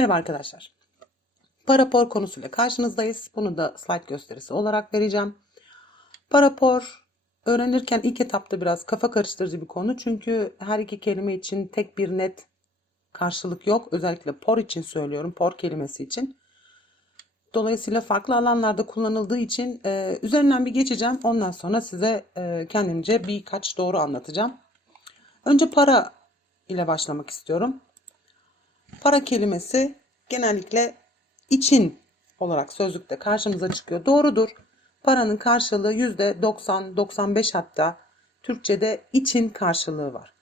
Merhaba arkadaşlar. Parapor konusuyla karşınızdayız. Bunu da slide gösterisi olarak vereceğim. Parapor öğrenirken ilk etapta biraz kafa karıştırıcı bir konu. Çünkü her iki kelime için tek bir net karşılık yok. Özellikle por için söylüyorum. Por kelimesi için. Dolayısıyla farklı alanlarda kullanıldığı için e, üzerinden bir geçeceğim. Ondan sonra size e, kendimce birkaç doğru anlatacağım. Önce para ile başlamak istiyorum. Para kelimesi genellikle için olarak sözlükte karşımıza çıkıyor. Doğrudur. Paranın karşılığı %90-95 hatta Türkçe'de için karşılığı var.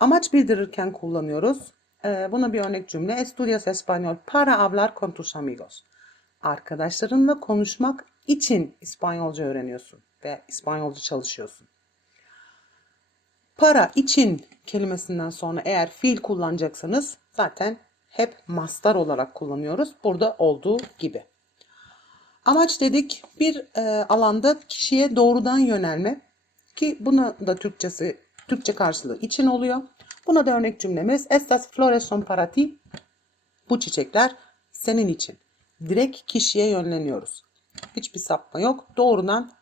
Amaç bildirirken kullanıyoruz. Ee, buna bir örnek cümle. Estudias español para hablar con tus amigos. Arkadaşlarınla konuşmak için İspanyolca öğreniyorsun ve İspanyolca çalışıyorsun. Para için kelimesinden sonra eğer fiil kullanacaksanız zaten hep mastar olarak kullanıyoruz. Burada olduğu gibi. Amaç dedik bir e, alanda kişiye doğrudan yönelme ki buna da Türkçesi Türkçe karşılığı için oluyor. Buna da örnek cümlemiz Estas flores son para ti. Bu çiçekler senin için. Direkt kişiye yönleniyoruz. Hiçbir sapma yok. Doğrudan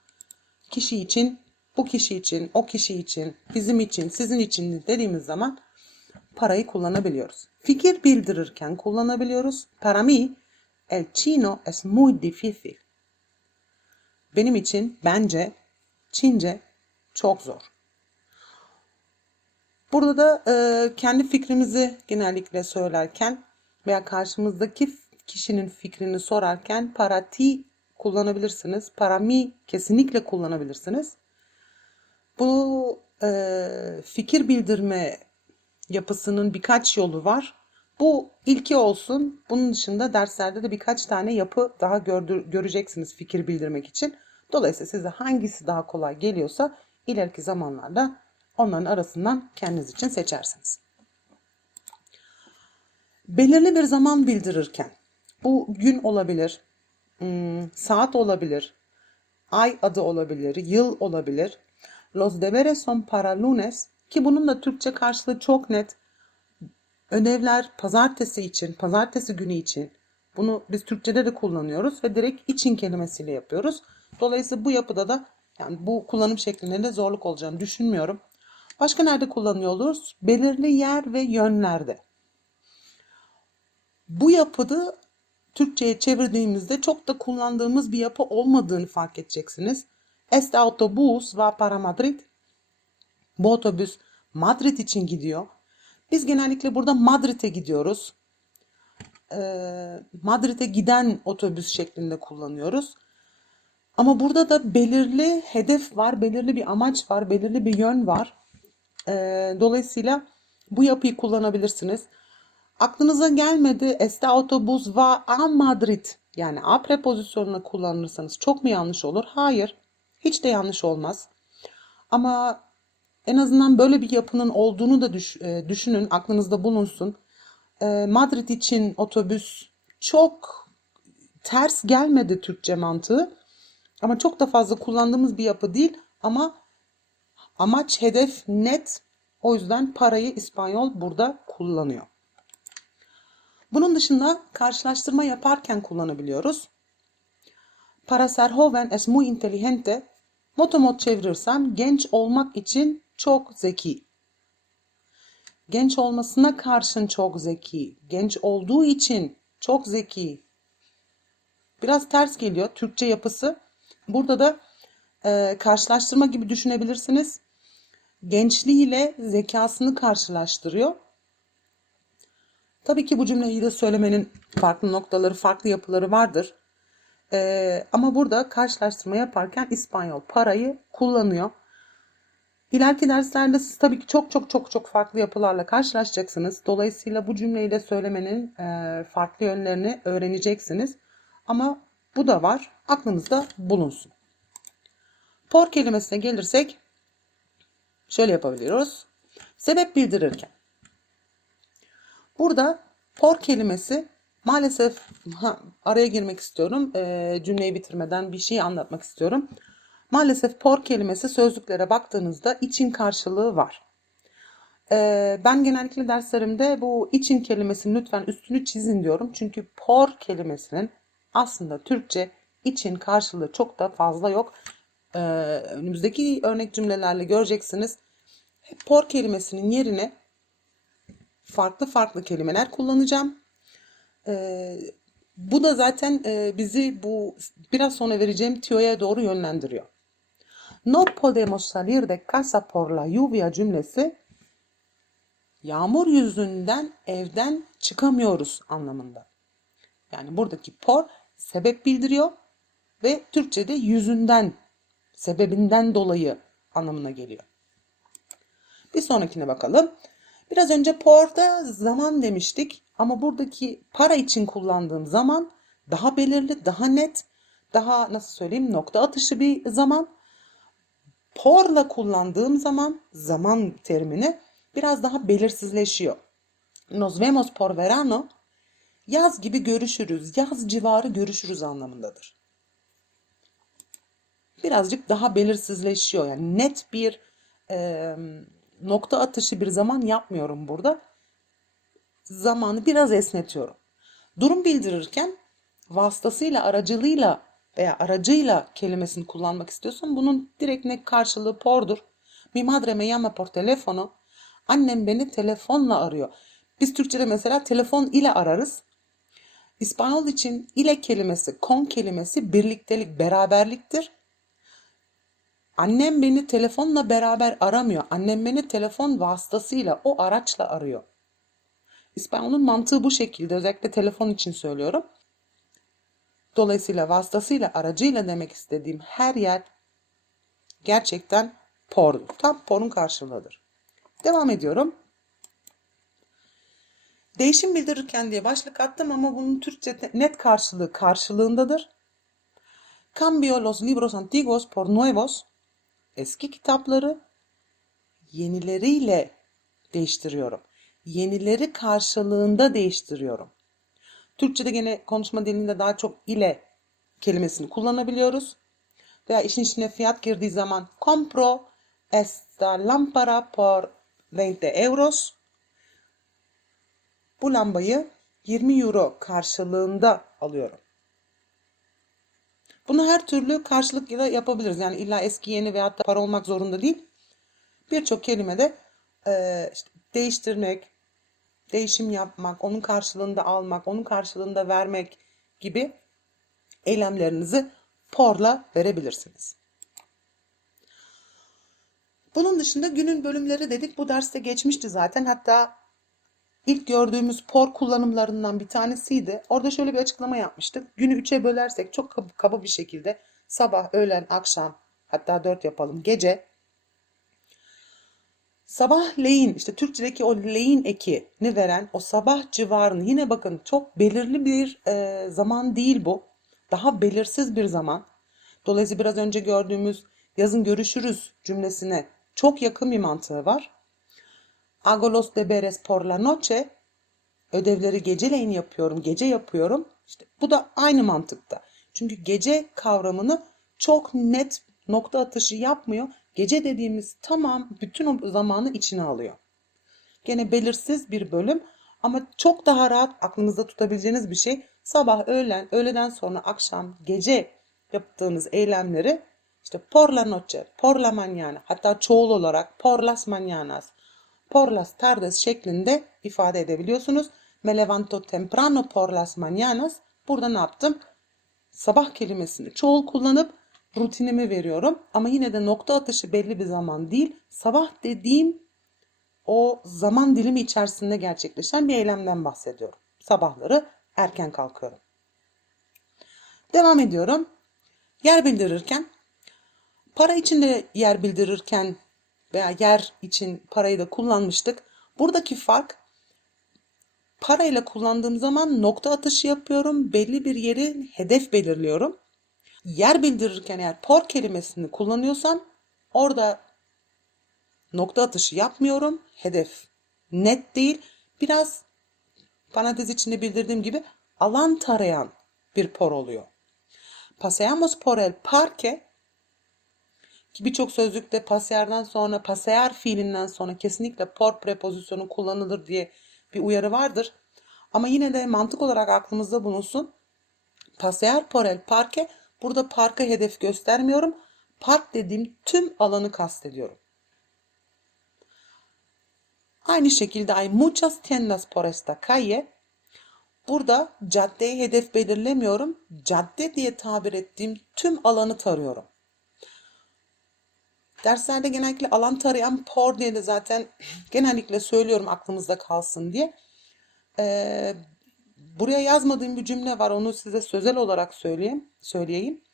kişi için, bu kişi için, o kişi için, bizim için, sizin için dediğimiz zaman parayı kullanabiliyoruz. Fikir bildirirken kullanabiliyoruz. Para mí, el chino es muy difícil. Benim için bence Çince çok zor. Burada da e, kendi fikrimizi genellikle söylerken veya karşımızdaki kişinin fikrini sorarken para ti kullanabilirsiniz. Para mi kesinlikle kullanabilirsiniz. Bu e, fikir bildirme yapısının birkaç yolu var. Bu ilki olsun. Bunun dışında derslerde de birkaç tane yapı daha gördür, göreceksiniz fikir bildirmek için. Dolayısıyla size hangisi daha kolay geliyorsa ileriki zamanlarda onların arasından kendiniz için seçersiniz. Belirli bir zaman bildirirken bu gün olabilir, hmm, saat olabilir, ay adı olabilir, yıl olabilir. Los deberes son para lunes ki bunun da Türkçe karşılığı çok net. Ödevler pazartesi için, pazartesi günü için. Bunu biz Türkçe'de de kullanıyoruz ve direkt için kelimesiyle yapıyoruz. Dolayısıyla bu yapıda da yani bu kullanım şeklinde de zorluk olacağını düşünmüyorum. Başka nerede kullanıyoruz? Belirli yer ve yönlerde. Bu yapıda Türkçe'ye çevirdiğimizde çok da kullandığımız bir yapı olmadığını fark edeceksiniz. Este autobus va para Madrid. Bu otobüs Madrid için gidiyor. Biz genellikle burada Madrid'e gidiyoruz. Ee, Madrid'e giden otobüs şeklinde kullanıyoruz. Ama burada da belirli hedef var, belirli bir amaç var, belirli bir yön var. Ee, dolayısıyla bu yapıyı kullanabilirsiniz. Aklınıza gelmedi este otobüs va a Madrid yani a prepozisyonuna kullanırsanız çok mu yanlış olur? Hayır. Hiç de yanlış olmaz. Ama en azından böyle bir yapının olduğunu da düş, e, düşünün, aklınızda bulunsun. E, Madrid için otobüs çok ters gelmedi Türkçe mantığı. Ama çok da fazla kullandığımız bir yapı değil ama amaç, hedef net. O yüzden parayı İspanyol burada kullanıyor. Bunun dışında karşılaştırma yaparken kullanabiliyoruz. Para ser joven es muy inteligente. Motomot çevirirsem genç olmak için çok zeki. Genç olmasına karşın çok zeki. Genç olduğu için çok zeki. Biraz ters geliyor Türkçe yapısı. Burada da e, karşılaştırma gibi düşünebilirsiniz. Gençliğiyle zekasını karşılaştırıyor. Tabii ki bu cümleyi de söylemenin farklı noktaları, farklı yapıları vardır. Ee, ama burada karşılaştırma yaparken İspanyol parayı kullanıyor. İleriki derslerde siz tabii ki çok çok çok çok farklı yapılarla karşılaşacaksınız. Dolayısıyla bu cümleyi de söylemenin e, farklı yönlerini öğreneceksiniz. Ama bu da var. Aklınızda bulunsun. Por kelimesine gelirsek şöyle yapabiliyoruz. Sebep bildirirken. Burada por kelimesi maalesef araya girmek istiyorum. E, cümleyi bitirmeden bir şey anlatmak istiyorum. Maalesef por kelimesi sözlüklere baktığınızda için karşılığı var. Ee, ben genellikle derslerimde bu için kelimesini lütfen üstünü çizin diyorum. Çünkü por kelimesinin aslında Türkçe için karşılığı çok da fazla yok. Ee, önümüzdeki örnek cümlelerle göreceksiniz. Por kelimesinin yerine farklı farklı kelimeler kullanacağım. Ee, bu da zaten e, bizi bu biraz sonra vereceğim tiyoya doğru yönlendiriyor. No podemos salir de casa por la lluvia cümlesi yağmur yüzünden evden çıkamıyoruz anlamında. Yani buradaki por sebep bildiriyor ve Türkçe'de yüzünden, sebebinden dolayı anlamına geliyor. Bir sonrakine bakalım. Biraz önce por'da zaman demiştik ama buradaki para için kullandığım zaman daha belirli, daha net, daha nasıl söyleyeyim nokta atışı bir zaman. Por'la kullandığım zaman zaman terimini biraz daha belirsizleşiyor. Nos vemos por verano yaz gibi görüşürüz, yaz civarı görüşürüz anlamındadır. Birazcık daha belirsizleşiyor. Yani net bir e, nokta atışı bir zaman yapmıyorum burada. Zamanı biraz esnetiyorum. Durum bildirirken vasıtasıyla, aracılığıyla veya aracıyla kelimesini kullanmak istiyorsun. Bunun direkt ne karşılığı pordur. Mi madre me llama por teléfono. Annem beni telefonla arıyor. Biz Türkçe'de mesela telefon ile ararız. İspanyol için ile kelimesi, con kelimesi birliktelik, beraberliktir. Annem beni telefonla beraber aramıyor. Annem beni telefon vasıtasıyla, o araçla arıyor. İspanyol'un mantığı bu şekilde. Özellikle telefon için söylüyorum. Dolayısıyla vasıtasıyla, aracıyla demek istediğim her yer gerçekten pordur. Tam porun karşılığıdır. Devam ediyorum. Değişim bildirirken diye başlık attım ama bunun Türkçe net karşılığı karşılığındadır. Cambio los libros antiguos por nuevos. Eski kitapları yenileriyle değiştiriyorum. Yenileri karşılığında değiştiriyorum. Türkçe'de gene konuşma dilinde daha çok ile kelimesini kullanabiliyoruz. Veya işin içine fiyat girdiği zaman compro esta lámpara por 20 euros. Bu lambayı 20 euro karşılığında alıyorum. Bunu her türlü karşılıkla yapabiliriz. Yani illa eski yeni veyahut da para olmak zorunda değil. Birçok kelimede e, işte değiştirmek, değişim yapmak, onun karşılığında almak, onun karşılığında vermek gibi eylemlerinizi porla verebilirsiniz. Bunun dışında günün bölümleri dedik. Bu derste geçmişti zaten. Hatta ilk gördüğümüz por kullanımlarından bir tanesiydi. Orada şöyle bir açıklama yapmıştık. Günü üçe bölersek çok kaba, bir şekilde sabah, öğlen, akşam hatta dört yapalım gece. Sabah leyin işte Türkçedeki o leyin ekini veren o sabah civarını yine bakın çok belirli bir e, zaman değil bu. Daha belirsiz bir zaman. Dolayısıyla biraz önce gördüğümüz yazın görüşürüz cümlesine çok yakın bir mantığı var. Hago los deberes por la noche. Ödevleri geceleyin yapıyorum, gece yapıyorum. İşte bu da aynı mantıkta. Çünkü gece kavramını çok net nokta atışı yapmıyor. Gece dediğimiz tamam bütün o zamanı içine alıyor. Gene belirsiz bir bölüm ama çok daha rahat aklınızda tutabileceğiniz bir şey. Sabah, öğlen, öğleden sonra, akşam, gece yaptığınız eylemleri işte por la noche, por la mañana hatta çoğul olarak por las mañanas, por las tardes şeklinde ifade edebiliyorsunuz. Me levanto temprano por las mañanas. Burada ne yaptım? Sabah kelimesini çoğul kullanıp rutinimi veriyorum. Ama yine de nokta atışı belli bir zaman değil. Sabah dediğim o zaman dilimi içerisinde gerçekleşen bir eylemden bahsediyorum. Sabahları erken kalkıyorum. Devam ediyorum. Yer bildirirken para için de yer bildirirken veya yer için parayı da kullanmıştık. Buradaki fark parayla kullandığım zaman nokta atışı yapıyorum. Belli bir yeri hedef belirliyorum. Yer bildirirken eğer por kelimesini kullanıyorsam orada nokta atışı yapmıyorum. Hedef net değil. Biraz parantez içinde bildirdiğim gibi alan tarayan bir por oluyor. Paseamos por el parque Ki birçok sözlükte paseardan sonra, pasear fiilinden sonra kesinlikle por prepozisyonu kullanılır diye bir uyarı vardır. Ama yine de mantık olarak aklımızda bulunsun. Pasear por el parque. Burada parka hedef göstermiyorum. Park dediğim tüm alanı kastediyorum. Aynı şekilde hay muchas tiendas por esta calle. Burada caddeyi hedef belirlemiyorum. Cadde diye tabir ettiğim tüm alanı tarıyorum. Derslerde genellikle alan tarayan por diye de zaten genellikle söylüyorum aklımızda kalsın diye. Ee, buraya yazmadığım bir cümle var. Onu size sözel olarak söyleyeyim. söyleyeyim.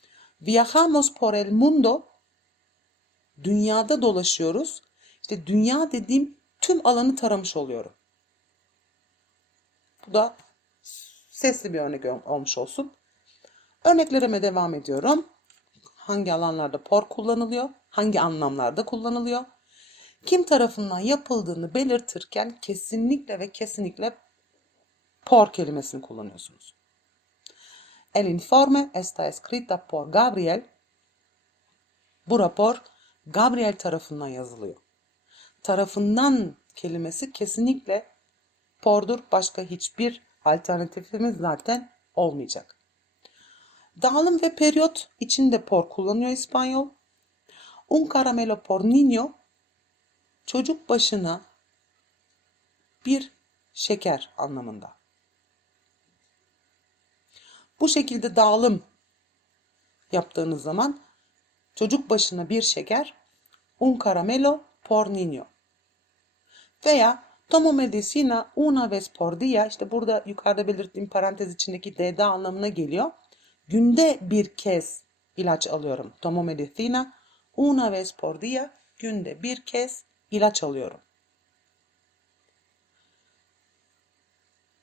Viajamos por el mundo. Dünyada dolaşıyoruz. İşte dünya dediğim tüm alanı taramış oluyorum. Bu da sesli bir örnek olmuş olsun. Örneklerime devam ediyorum. Hangi alanlarda por kullanılıyor? Hangi anlamlarda kullanılıyor? Kim tarafından yapıldığını belirtirken kesinlikle ve kesinlikle por kelimesini kullanıyorsunuz. El informe está escrita por Gabriel. Bu rapor Gabriel tarafından yazılıyor. Tarafından kelimesi kesinlikle pordur. Başka hiçbir alternatifimiz zaten olmayacak. Dağılım ve periyot içinde por kullanıyor İspanyol. Un caramelo por niño çocuk başına bir şeker anlamında. Bu şekilde dağılım yaptığınız zaman çocuk başına bir şeker un caramelo por niño. Veya tomo medicina una vez por día işte burada yukarıda belirttiğim parantez içindeki DD anlamına geliyor. Günde bir kez ilaç alıyorum. Tomo medicina una vez por día günde bir kez ilaç alıyorum.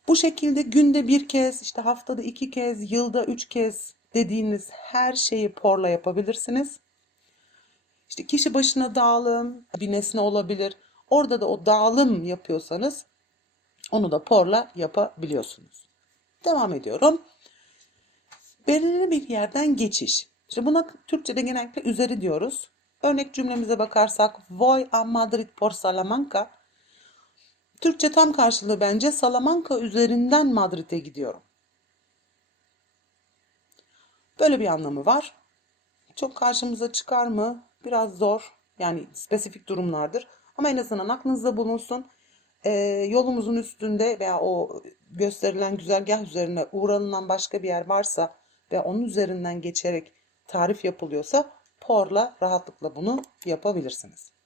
Bu şekilde günde bir kez, işte haftada iki kez, yılda üç kez dediğiniz her şeyi porla yapabilirsiniz. İşte kişi başına dağılım, bir nesne olabilir. Orada da o dağılım yapıyorsanız onu da porla yapabiliyorsunuz. Devam ediyorum. Belirli bir yerden geçiş. İşte buna Türkçe'de genellikle üzeri diyoruz. Örnek cümlemize bakarsak Voy a Madrid por Salamanca. Türkçe tam karşılığı bence Salamanca üzerinden Madrid'e gidiyorum. Böyle bir anlamı var. Çok karşımıza çıkar mı? Biraz zor. Yani spesifik durumlardır. Ama en azından aklınızda bulunsun. Ee, yolumuzun üstünde veya o gösterilen güzergah üzerine uğranılan başka bir yer varsa ve onun üzerinden geçerek tarif yapılıyorsa porla rahatlıkla bunu yapabilirsiniz.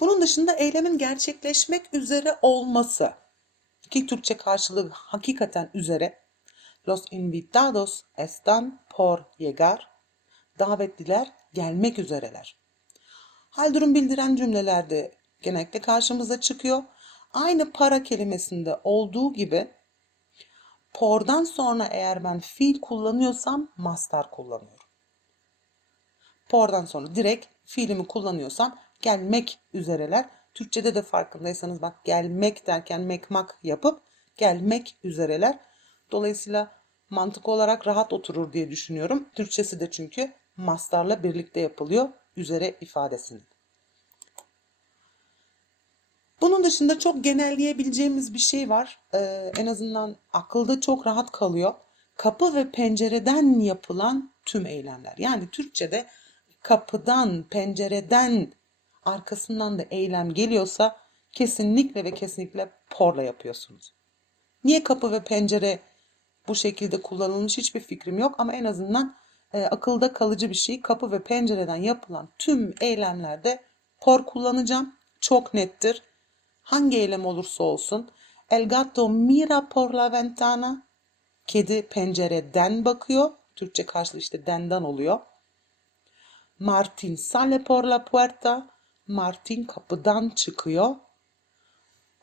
Bunun dışında eylemin gerçekleşmek üzere olması ki Türkçe karşılığı hakikaten üzere Los invitados están por llegar. Davetliler gelmek üzereler. Hal durum bildiren cümlelerde genellikle karşımıza çıkıyor. Aynı para kelimesinde olduğu gibi por'dan sonra eğer ben fiil kullanıyorsam mastar kullanıyorum. Por'dan sonra direkt fiilimi kullanıyorsam gelmek üzereler. Türkçede de farkındaysanız bak gelmek derken mekmak yapıp gelmek üzereler. Dolayısıyla mantık olarak rahat oturur diye düşünüyorum. Türkçesi de çünkü mastarla birlikte yapılıyor üzere ifadesinin. Bunun dışında çok genelleyebileceğimiz bir şey var. Ee, en azından akılda çok rahat kalıyor. Kapı ve pencereden yapılan tüm eylemler. Yani Türkçe'de kapıdan, pencereden, arkasından da eylem geliyorsa kesinlikle ve kesinlikle porla yapıyorsunuz. Niye kapı ve pencere bu şekilde kullanılmış hiçbir fikrim yok ama en azından e, akılda kalıcı bir şey. Kapı ve pencereden yapılan tüm eylemlerde por kullanacağım. Çok nettir. Hangi eylem olursa olsun. El gato mira por la ventana. Kedi pencereden bakıyor. Türkçe karşılığı işte denden oluyor. Martin sale por la puerta. Martin kapıdan çıkıyor.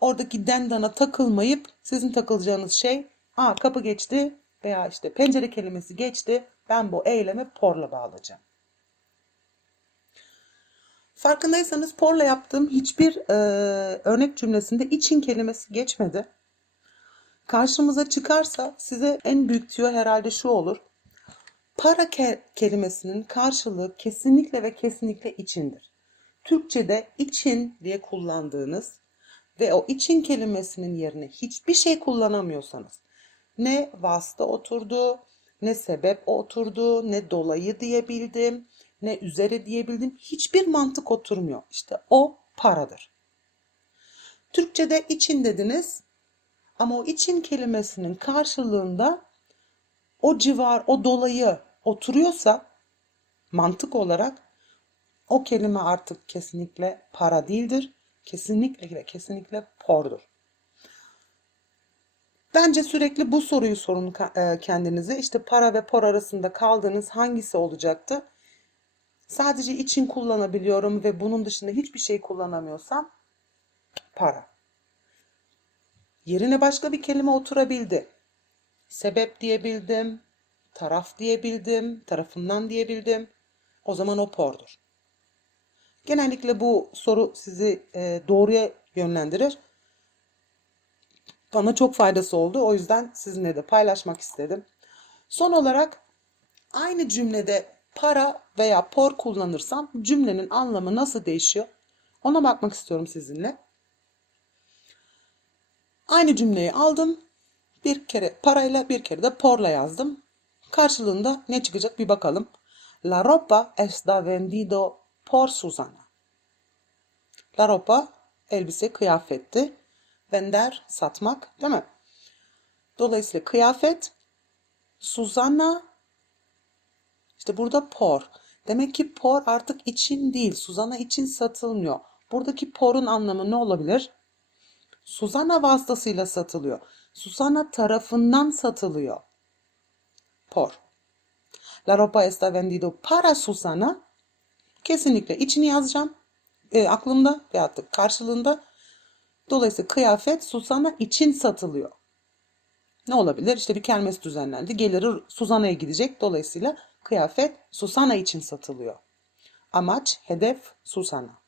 Oradaki dendana takılmayıp sizin takılacağınız şey Aa kapı geçti veya işte pencere kelimesi geçti. Ben bu eylemi porla bağlayacağım. Farkındaysanız porla yaptığım hiçbir e, örnek cümlesinde için kelimesi geçmedi. Karşımıza çıkarsa size en büyük tüyo herhalde şu olur. Para ke- kelimesinin karşılığı kesinlikle ve kesinlikle içindir. Türkçe'de için diye kullandığınız ve o için kelimesinin yerine hiçbir şey kullanamıyorsanız ne vasıta oturdu, ne sebep oturdu, ne dolayı diyebildim, ne üzere diyebildim. Hiçbir mantık oturmuyor. İşte o paradır. Türkçe'de için dediniz ama o için kelimesinin karşılığında o civar, o dolayı oturuyorsa mantık olarak o kelime artık kesinlikle para değildir. Kesinlikle ve kesinlikle pordur. Bence sürekli bu soruyu sorun e, kendinize. İşte para ve por arasında kaldığınız hangisi olacaktı? Sadece için kullanabiliyorum ve bunun dışında hiçbir şey kullanamıyorsam para. Yerine başka bir kelime oturabildi. Sebep diyebildim, taraf diyebildim, tarafından diyebildim. O zaman o pordur. Genellikle bu soru sizi e, doğruya yönlendirir. Bana çok faydası oldu. O yüzden sizinle de paylaşmak istedim. Son olarak aynı cümlede para veya por kullanırsam cümlenin anlamı nasıl değişiyor? Ona bakmak istiyorum sizinle. Aynı cümleyi aldım. Bir kere parayla bir kere de porla yazdım. Karşılığında ne çıkacak bir bakalım. La ropa está vendido por Susana. La ropa elbise kıyafetti. Vender satmak değil mi? Dolayısıyla kıyafet Susana işte burada por. Demek ki por artık için değil. Susana için satılmıyor. Buradaki porun anlamı ne olabilir? Susana vasıtasıyla satılıyor. Susana tarafından satılıyor. Por. La ropa está vendido para Susana. Kesinlikle içini yazacağım. E, aklımda veyahut da karşılığında. Dolayısıyla kıyafet Susana için satılıyor. Ne olabilir? İşte bir kermes düzenlendi. Geliri Susana'ya gidecek. Dolayısıyla kıyafet Susana için satılıyor. Amaç, hedef Susana.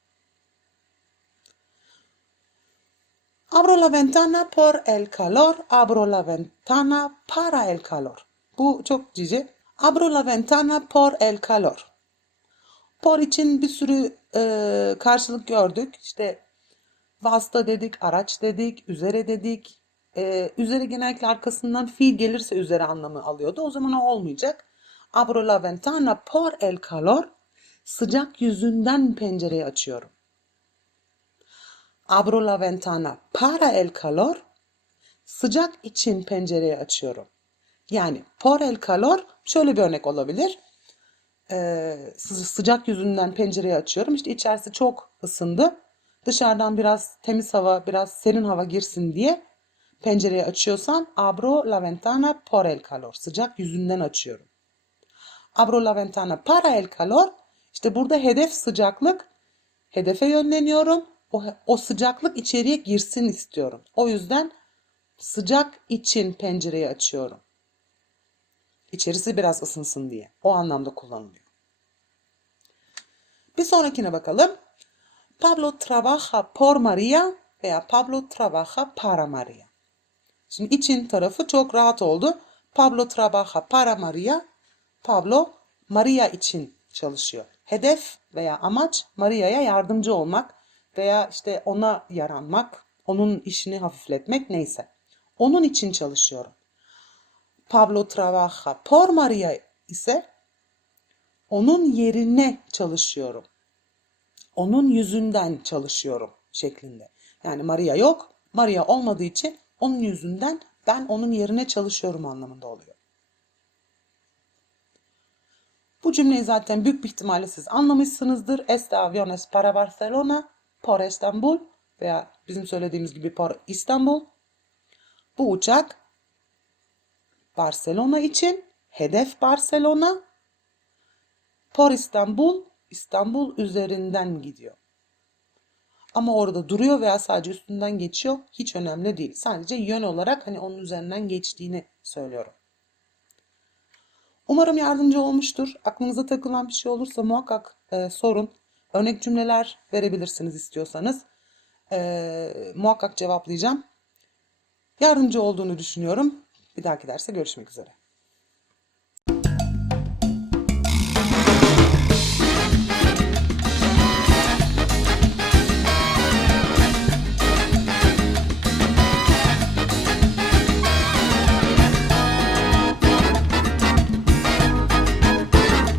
Abro la ventana por el calor, abro la ventana para el calor. Bu çok cici. Abro la ventana por el calor. Por için bir sürü e, karşılık gördük. İşte vasıta dedik, araç dedik, üzere dedik. E, üzere genellikle arkasından fiil gelirse üzere anlamı alıyordu. O zaman o olmayacak. Abro la ventana por el calor. Sıcak yüzünden pencereyi açıyorum. Abro la ventana para el calor. Sıcak için pencereyi açıyorum. Yani por el calor şöyle bir örnek olabilir. Sı- sıcak yüzünden pencereyi açıyorum. İşte içerisi çok ısındı. Dışarıdan biraz temiz hava, biraz serin hava girsin diye pencereyi açıyorsam abro la ventana por el calor. Sıcak yüzünden açıyorum. Abro la ventana para el calor. İşte burada hedef sıcaklık. Hedefe yönleniyorum. O, o sıcaklık içeriye girsin istiyorum. O yüzden sıcak için pencereyi açıyorum. İçerisi biraz ısınsın diye. O anlamda kullanılıyor. Bir sonrakine bakalım. Pablo trabaja por Maria veya Pablo trabaja para Maria. Şimdi için tarafı çok rahat oldu. Pablo trabaja para Maria. Pablo Maria için çalışıyor. Hedef veya amaç Maria'ya yardımcı olmak veya işte ona yaranmak, onun işini hafifletmek neyse. Onun için çalışıyorum. Pablo trabaja por Maria ise onun yerine çalışıyorum. Onun yüzünden çalışıyorum şeklinde. Yani Maria yok. Maria olmadığı için onun yüzünden ben onun yerine çalışıyorum anlamında oluyor. Bu cümleyi zaten büyük bir ihtimalle siz anlamışsınızdır. Este aviones para Barcelona, por İstanbul veya bizim söylediğimiz gibi por İstanbul. Bu uçak Barcelona için, hedef Barcelona, por İstanbul, İstanbul üzerinden gidiyor. Ama orada duruyor veya sadece üstünden geçiyor hiç önemli değil. Sadece yön olarak hani onun üzerinden geçtiğini söylüyorum. Umarım yardımcı olmuştur. Aklınıza takılan bir şey olursa muhakkak e, sorun. Örnek cümleler verebilirsiniz istiyorsanız. E, muhakkak cevaplayacağım. Yardımcı olduğunu düşünüyorum. Bir dahaki derse görüşmek üzere.